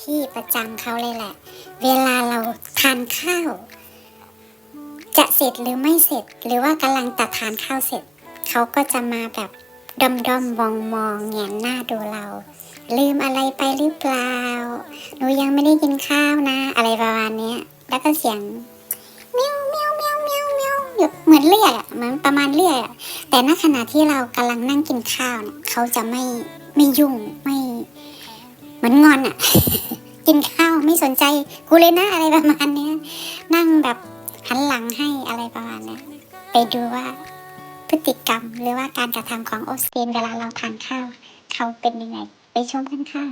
ที่ประจำเขาเลยแหละ เวลาเราทานข้าว จะเสร็จหรือไม่เสร็จ หรือว่ากำลังจะทานข้าวเสร็จ เขาก็จะมาแบบดอมดอมมองมองแงนหน้าดูเรา ลืมอะไรไปหรือเปล่าหนูยังไม่ได้กินข้าวนะ อะไรประมาณนี้แล้วก็เสียงเมียวเมียวเมียวเมียวเมียวเหมือนเรียกอะเหมือนประมาณเรียกอะแต่ณขณะที่เรากำลังนั่งกินข้าวเนี่ยเขาจะไม่ไม่ยุ่งไม่ เหมือนงอนอะกินข้าวไม่สนใจกูเลยนะอะไรประมาณเนี้ย นั่งแบบหันหลังให้อะไรประมาณเนี้ยไปดูว่าพฤติกรรมหรือว่าการกระทำของโอสเตนเวลาเราทานข้าว เขาเป็นยังไง ไปชมกันค่ะ